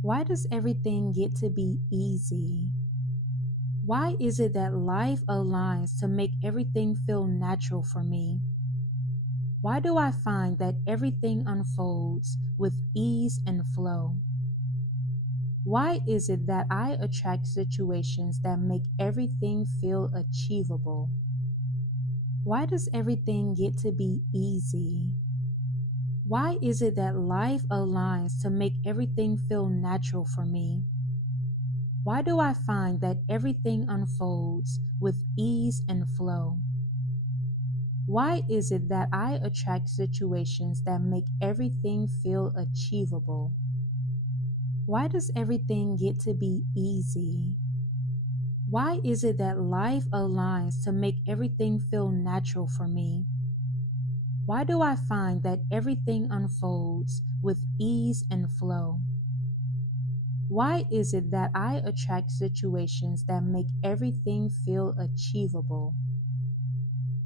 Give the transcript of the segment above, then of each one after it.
Why does everything get to be easy? Why is it that life aligns to make everything feel natural for me? Why do I find that everything unfolds with ease and flow? Why is it that I attract situations that make everything feel achievable? Why does everything get to be easy? Why is it that life aligns to make everything feel natural for me? Why do I find that everything unfolds with ease and flow? Why is it that I attract situations that make everything feel achievable? Why does everything get to be easy? Why is it that life aligns to make everything feel natural for me? Why do I find that everything unfolds with ease and flow? Why is it that I attract situations that make everything feel achievable?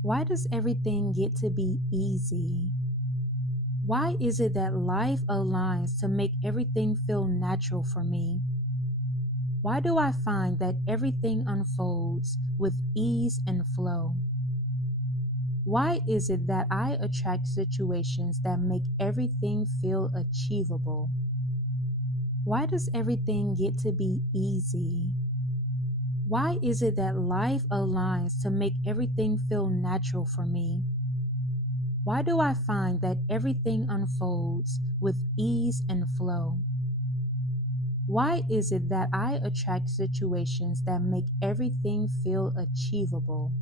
Why does everything get to be easy? Why is it that life aligns to make everything feel natural for me? Why do I find that everything unfolds with ease and flow? Why is it that I attract situations that make everything feel achievable? Why does everything get to be easy? Why is it that life aligns to make everything feel natural for me? Why do I find that everything unfolds with ease and flow? Why is it that I attract situations that make everything feel achievable?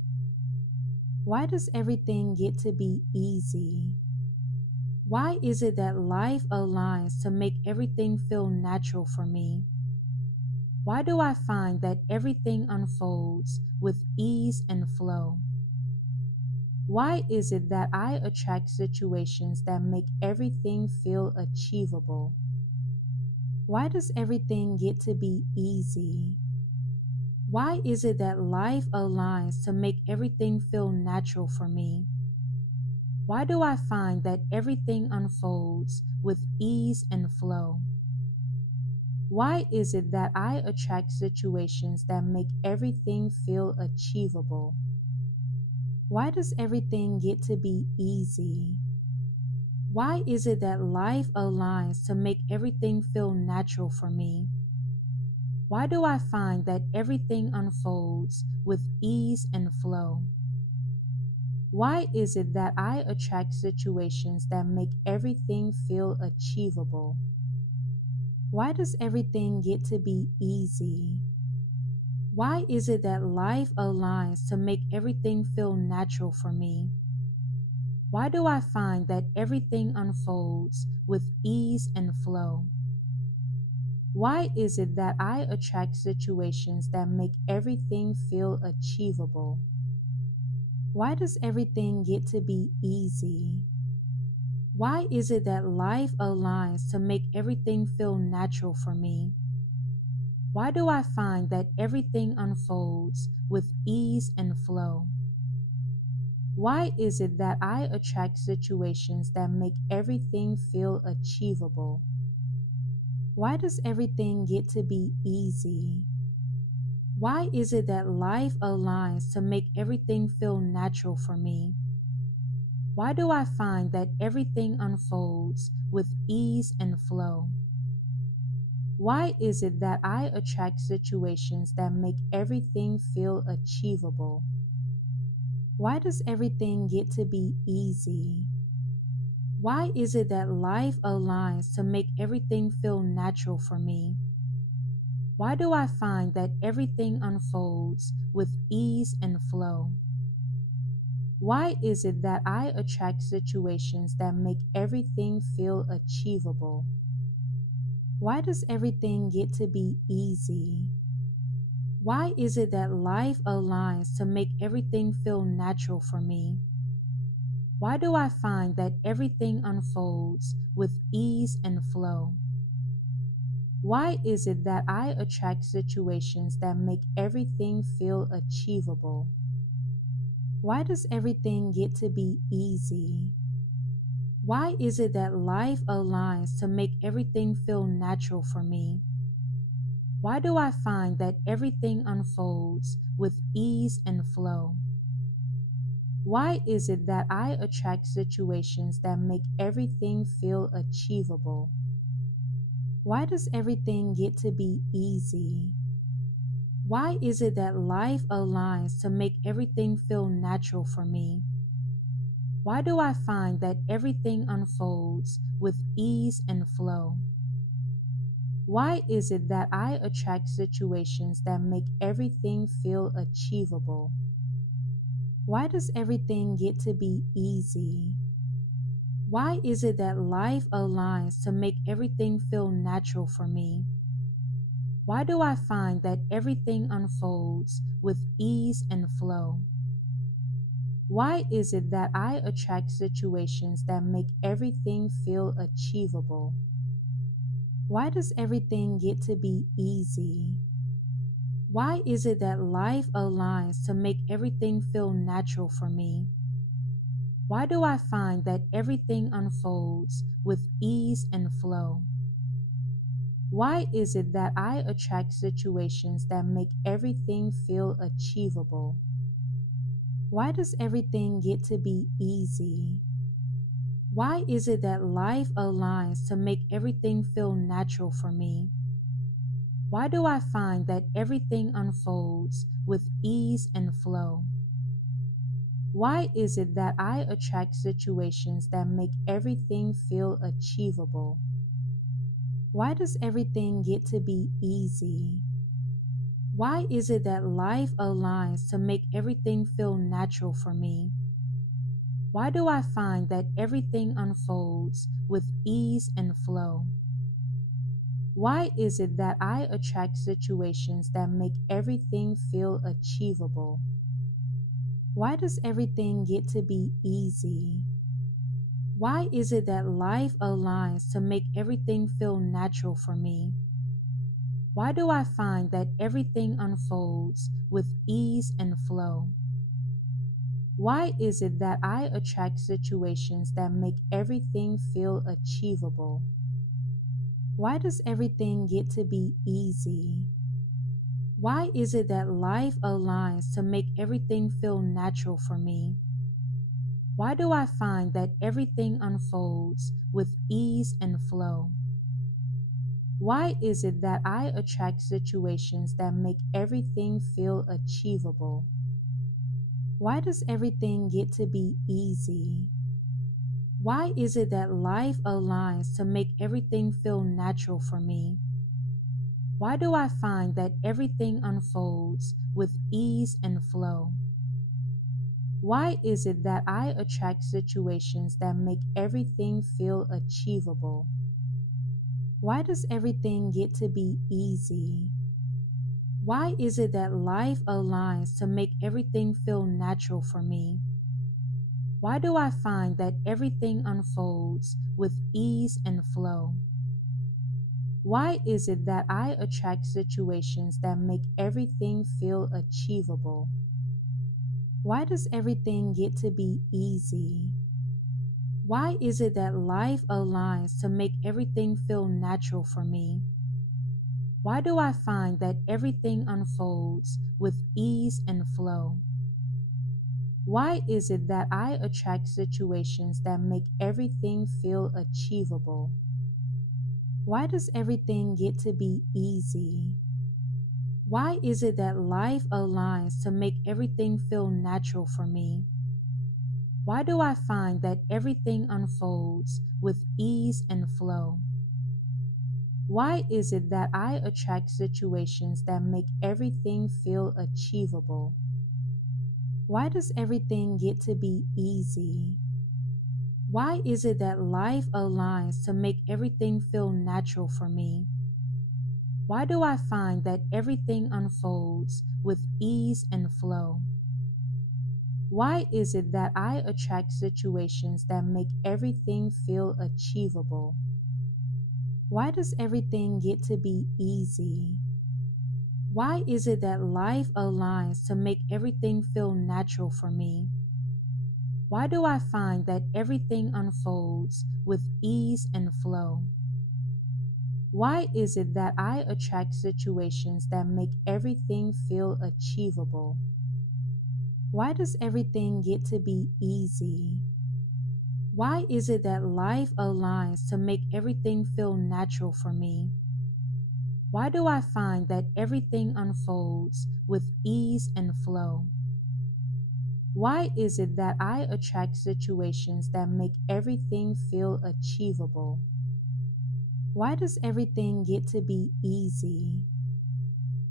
Why does everything get to be easy? Why is it that life aligns to make everything feel natural for me? Why do I find that everything unfolds with ease and flow? Why is it that I attract situations that make everything feel achievable? Why does everything get to be easy? Why is it that life aligns to make everything feel natural for me? Why do I find that everything unfolds with ease and flow? Why is it that I attract situations that make everything feel achievable? Why does everything get to be easy? Why is it that life aligns to make everything feel natural for me? Why do I find that everything unfolds with ease and flow? Why is it that I attract situations that make everything feel achievable? Why does everything get to be easy? Why is it that life aligns to make everything feel natural for me? Why do I find that everything unfolds with ease and flow? Why is it that I attract situations that make everything feel achievable? Why does everything get to be easy? Why is it that life aligns to make everything feel natural for me? Why do I find that everything unfolds with ease and flow? Why is it that I attract situations that make everything feel achievable? Why does everything get to be easy? Why is it that life aligns to make everything feel natural for me? Why do I find that everything unfolds with ease and flow? Why is it that I attract situations that make everything feel achievable? Why does everything get to be easy? Why is it that life aligns to make everything feel natural for me? Why do I find that everything unfolds with ease and flow? Why is it that I attract situations that make everything feel achievable? Why does everything get to be easy? Why is it that life aligns to make everything feel natural for me? Why do I find that everything unfolds with ease and flow? Why is it that I attract situations that make everything feel achievable? Why does everything get to be easy? Why is it that life aligns to make everything feel natural for me? Why do I find that everything unfolds with ease and flow? Why is it that I attract situations that make everything feel achievable? Why does everything get to be easy? Why is it that life aligns to make everything feel natural for me? Why do I find that everything unfolds with ease and flow? Why is it that I attract situations that make everything feel achievable? Why does everything get to be easy? Why is it that life aligns to make everything feel natural for me? Why do I find that everything unfolds with ease and flow? Why is it that I attract situations that make everything feel achievable? Why does everything get to be easy? Why is it that life aligns to make everything feel natural for me? Why do I find that everything unfolds with ease and flow? Why is it that I attract situations that make everything feel achievable? Why does everything get to be easy? Why is it that life aligns to make everything feel natural for me? Why do I find that everything unfolds with ease and flow? Why is it that I attract situations that make everything feel achievable? Why does everything get to be easy? Why is it that life aligns to make everything feel natural for me? Why do I find that everything unfolds with ease and flow? Why is it that I attract situations that make everything feel achievable? Why does everything get to be easy? Why is it that life aligns to make everything feel natural for me? Why do I find that everything unfolds with ease and flow? Why is it that I attract situations that make everything feel achievable? Why does everything get to be easy? Why is it that life aligns to make everything feel natural for me? Why do I find that everything unfolds with ease and flow? Why is it that I attract situations that make everything feel achievable? Why does everything get to be easy? Why is it that life aligns to make everything feel natural for me? Why do I find that everything unfolds with ease and flow? Why is it that I attract situations that make everything feel achievable? Why does everything get to be easy? Why is it that life aligns to make everything feel natural for me? Why do I find that everything unfolds with ease and flow? Why is it that I attract situations that make everything feel achievable? Why does everything get to be easy? Why is it that life aligns to make everything feel natural for me? Why do I find that everything unfolds with ease and flow? Why is it that I attract situations that make everything feel achievable? Why does everything get to be easy? Why is it that life aligns to make everything feel natural for me? Why do I find that everything unfolds with ease and flow? Why is it that I attract situations that make everything feel achievable? Why does everything get to be easy? Why is it that life aligns to make everything feel natural for me? Why do I find that everything unfolds with ease and flow? Why is it that I attract situations that make everything feel achievable? Why does everything get to be easy? Why is it that life aligns to make everything feel natural for me? Why do I find that everything unfolds with ease and flow? Why is it that I attract situations that make everything feel achievable? Why does everything get to be easy? Why is it that life aligns to make everything feel natural for me? Why do I find that everything unfolds with ease and flow? Why is it that I attract situations that make everything feel achievable? Why does everything get to be easy?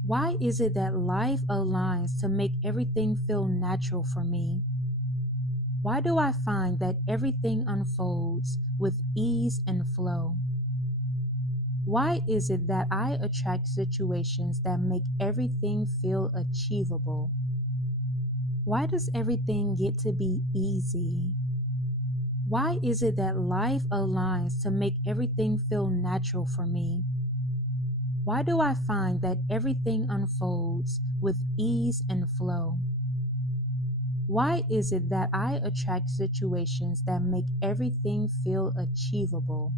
Why is it that life aligns to make everything feel natural for me? Why do I find that everything unfolds with ease and flow? Why is it that I attract situations that make everything feel achievable? Why does everything get to be easy? Why is it that life aligns to make everything feel natural for me? Why do I find that everything unfolds with ease and flow? Why is it that I attract situations that make everything feel achievable?